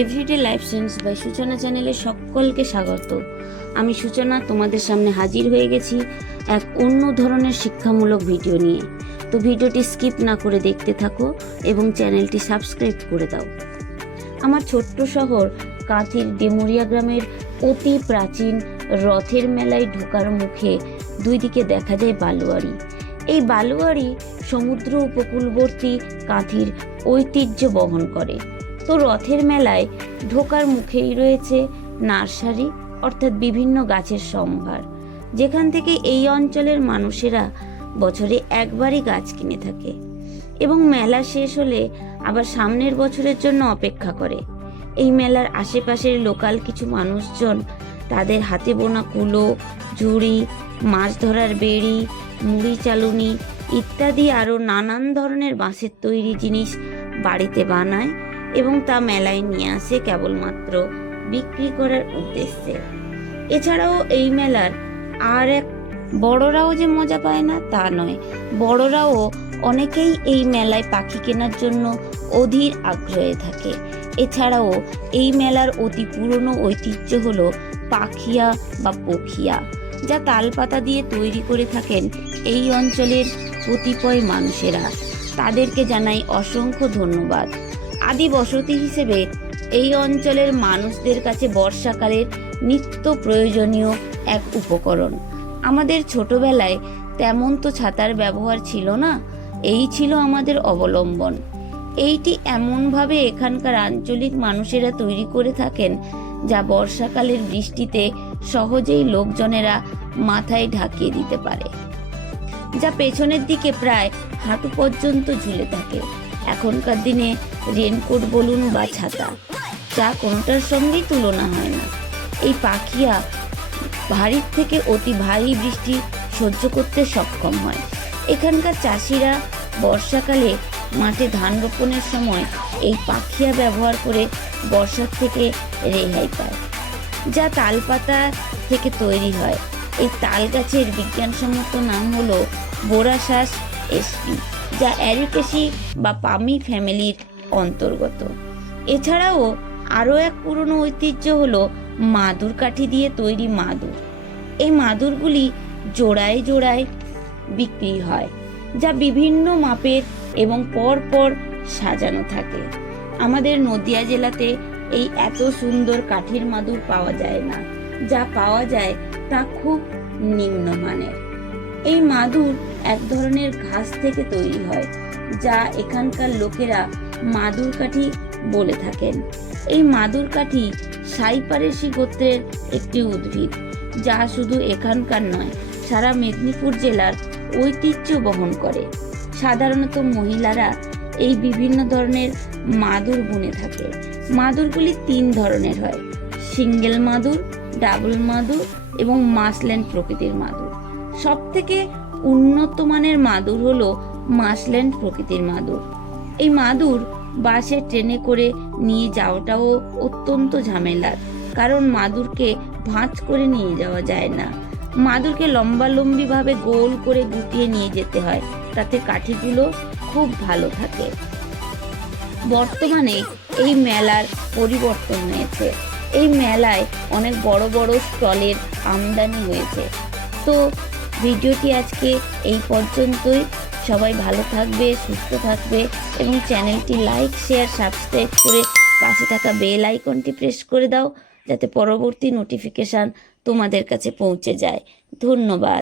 Everyday life sense by সূচনা চ্যানেলে সকলকে স্বাগত। আমি সূচনা তোমাদের সামনে হাজির হয়ে গেছি এক অন্য ধরনের শিক্ষামূলক ভিডিও নিয়ে। তো ভিডিওটি স্কিপ না করে দেখতে থাকো এবং চ্যানেলটি সাবস্ক্রাইব করে দাও। আমার ছোট্ট শহর কাঁথির ডেমুরিয়া গ্রামের অতি প্রাচীন রথের মেলায় ঢোকার মুখে দুই দিকে দেখা যায় বালুয়াড়ি। এই বালুয়াড়ি সমুদ্র উপকূলবর্তী কাঁথির ঐতিহ্য বহন করে। তো রথের মেলায় ঢোকার মুখেই রয়েছে নার্সারি, অর্থাৎ বিভিন্ন গাছের সম্ভার, যেখান থেকে এই অঞ্চলের মানুষেরা বছরে একবারই গাছ কিনে থাকে এবং মেলা শেষ হলে আবার সামনের বছরের জন্য অপেক্ষা করে। এই মেলার আশেপাশের লোকাল কিছু মানুষজন তাদের হাতে বোনা কুলো, ঝুড়ি, মাছ ধরার বেড়ি, মুড়ি চালুনি ইত্যাদি আরও নানান ধরনের বাঁশের তৈরি জিনিস বাড়িতে বানায় এবং তা মেলায় নিয়ে আসে কেবলমাত্র বিক্রি করার উদ্দেশ্যে। এছাড়াও এই মেলার আর এক বড়রাও যে মজা পায় না তা নয়, বড়রাও অনেকেই এই মেলায় পাখি কেনার জন্য অধীর আগ্রহে থাকে। এছাড়াও এই মেলার অতি পুরনো ঐতিহ্য হলো পাখিয়া বা পখিয়া, যা তালপাতা দিয়ে তৈরি করে থাকেন এই অঞ্চলের কতিপয় মানুষেরা। তাদেরকে জানাই অসংখ্য ধন্যবাদ। আদি বসতি হিসেবে এই অঞ্চলের মানুষদের কাছে বর্ষাকালের নিত্য প্রয়োজনীয় এক উপকরণ। আমাদের ছোটবেলায় তেমন তো ছাতার ব্যবহার ছিল না, এই ছিল আমাদের অবলম্বন। এইটি এমনভাবে এখানকার আঞ্চলিক মানুষেরা তৈরি করে থাকেন যা বর্ষাকালের বৃষ্টিতে সহজেই লোকজনেরা মাথায় ঢাকিয়ে দিতে পারে, যা পেছনের দিকে প্রায় হাঁটু পর্যন্ত ঝুলে থাকে। এখনকার দিনে রেনকোট বলুন বা ছাতা, যা কোনোটার সঙ্গেই তুলনা হয় না। এই পাখিয়া ভারীর থেকে অতি ভারী বৃষ্টি সহ্য করতে সক্ষম হয়। এখানকার চাষিরা বর্ষাকালে মাঠে ধান রোপণের সময় এই পাখিয়া ব্যবহার করে বর্ষার থেকে রেহাই পায়, যা তালপাতা থেকে তৈরি হয়। এই তাল গাছের বিজ্ঞানসম্মত নাম হলো বোরাসাস এসপি, যা অ্যারিকেসি বা পামি ফ্যামিলির অন্তর্গত। এছাড়াও আরও এক পুরনো ঐতিহ্য হলো মাদুর কাঠি দিয়ে তৈরি মাদুর। এই মাদুরগুলি জোড়ায় জোড়ায় বিক্রি হয়, যা বিভিন্ন মাপের এবং পর পর সাজানো থাকে। আমাদের নদিয়া জেলাতে এই এত সুন্দর কাঠের মাদুর পাওয়া যায় না, যা পাওয়া যায় তা খুব নিম্নমানের। এই মাদুর এক ধরনের ঘাস থেকে তৈরি হয়, যা এখানকার লোকেরা মাদুর কাঠি বলে থাকেন। এই মাদুর কাঠি সাইপারেসি গোত্রের একটি উদ্ভিদ, যা শুধু এখানকার নয়, সারা মেদিনীপুর জেলার ঐতিহ্য বহন করে। সাধারণত মহিলারা এই বিভিন্ন ধরনের মাদুর বুনে থাকে। মাদুরগুলি 3 ধরনের হয়: সিঙ্গেল মাদুর, ডাবল মাদুর এবং মাসল্যান্ড প্রকৃতির মাদুর। সব থেকে উন্নত মানের মাদুর হলো মাসল্যান্ড প্রকৃতির মাদুর। এই মাদুর বাসে ট্রেনে করে নিয়ে যাওয়াটাও অত্যন্ত ঝামেলার, কারণ মাদুরকে ভাঁজ করে নিয়ে যাওয়া যায় না। মাদুরকে লম্বালম্বি ভাবে গোল করে গুটিয়ে নিয়ে যেতে হয়, তাতে কাঠিগুলো খুব ভালো থাকে। বর্তমানে এই মেলার পরিবর্তন হয়েছে। এই মেলায় অনেক বড় বড় স্টলের আমদানি হয়েছে। তো ভিডিওটি আজকে এই পর্যন্তই। সবাই ভালো থাকবে, সুস্থ থাকবে এবং চ্যানেলটি লাইক, শেয়ার, সাবস্ক্রাইব করে পাশে থাকা বেল আইকনটি প্রেস করে দাও, যাতে পরবর্তী নোটিফিকেশান তোমাদের কাছে পৌঁছে যায়। ধন্যবাদ।